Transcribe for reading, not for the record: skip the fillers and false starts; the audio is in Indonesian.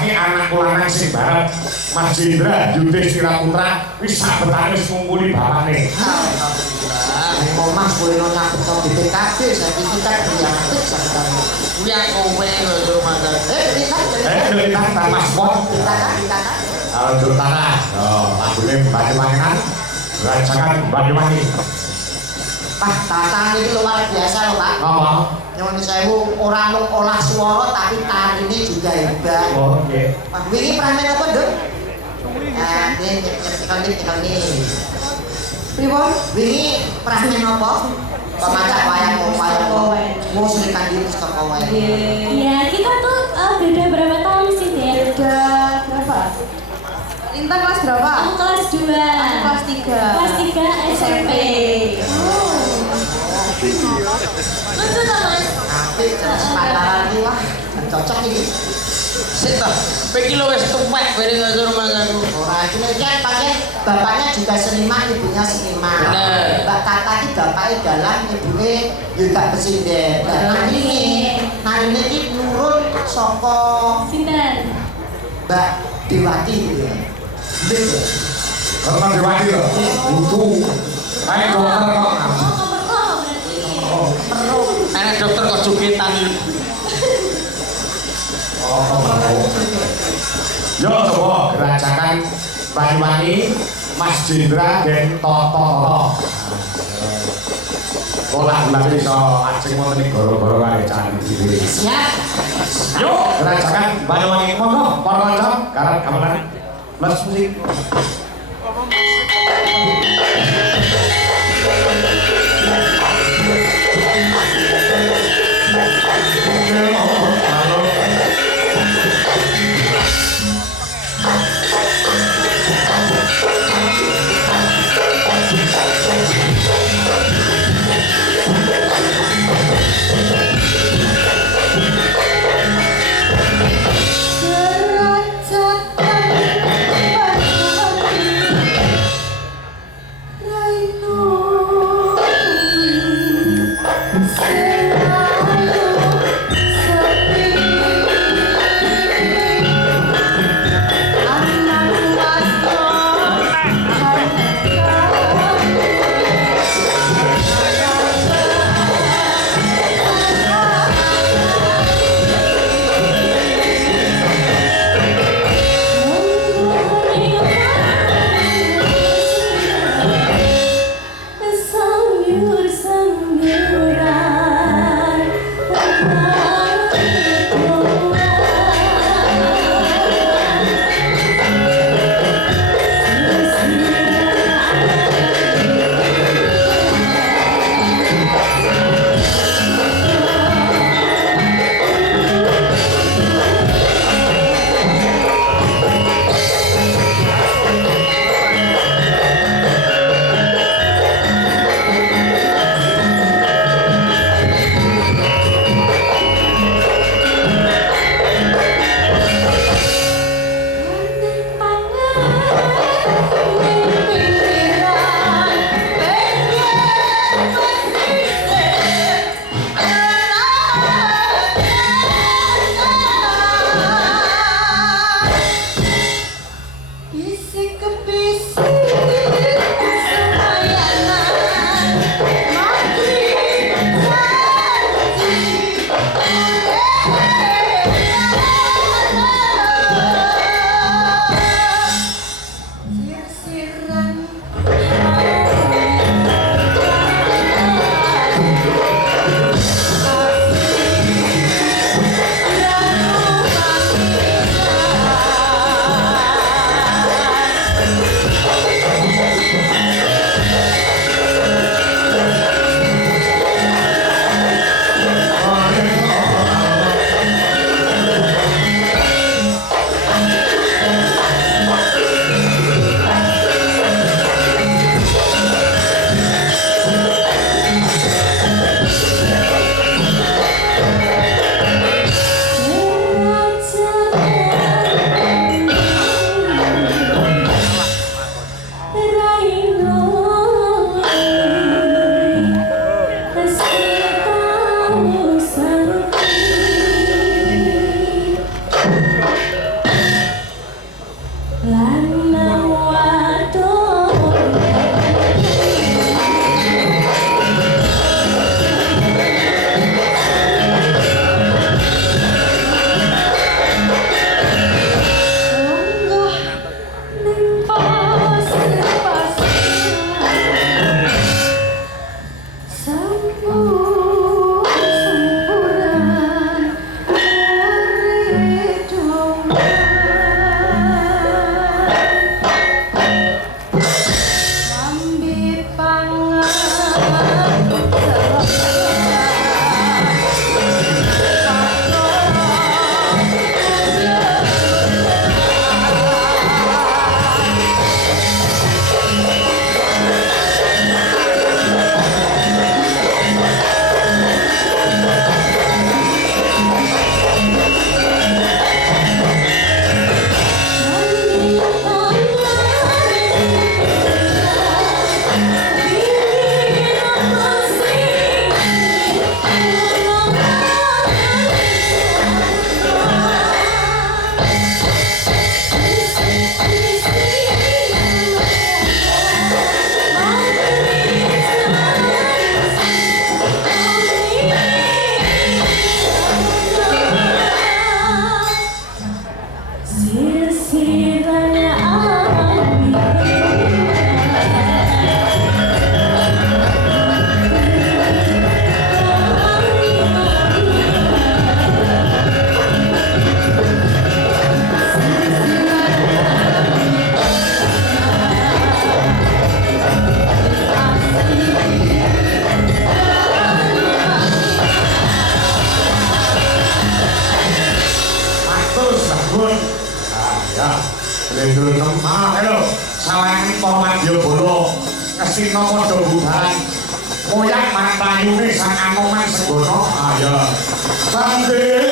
saking anak lanang sing bareng Mas Jendra Yudhistira Putra wis sabetane wis ngumpuli bapakne. Alhamdulillah. Mas boleh nyabut di PKB saiki kita yang apik sabetane. Kuwi kowe lho mandan. Kita Mas Pon. Kita. Alur tanah. Yo, lagune Banyuwangi. Rajakan Banyuwangi. Pak, tatang itu luar biasa loh Pak. Ngomong. Nyuwun sewu ora mung olah swara tapi tarine juga hebat. Oh, nggih. Pak, wingi pramen apa, Nduk? Nyekel nih. Pripun? Wingi pramen apa? Pemacak wayang muslikan diri saka wayang. Iya, kita tuh beda berapa tahun sih, Dek? Beda berapa? Intan kelas berapa? Aku kelas 2. Aku kelas 3. Kelas 3 SMP. Lucu tak, Mas? Apik sepantaran iki wah, cocok iki. Sik ta, kowe iki lho wis tuwek bareng karo manganku. Ora iki kan pakai bapaknya juga seniman, ibunya seniman. Bener. Mbak Tata iki bapaknya dalang, ibunya juga pesinden. Dan narine iki nurun saka Sinten? Mbak Dewati gitu ya. Bener. Karena Dewati lho. Buku. Ayo dokter kok. Oh, berarti. Enak dokter kok jogetan iki. Yo coba gerajakan Banyuwangi Mas Jendra dan Toto. Olah iso ajeng wonten ing gara-gara kare candi dhewe. Siap. Yo gerajakan Banyuwangi monggo para kanca karep gamelan les musik. Raja Lendul. Ah ya. Lendul kemana lho? Sawangan Pamadya Bala. Kesina padha bubaran. Moyak marang playune sang Anoman Segana. Ah ya. Bangde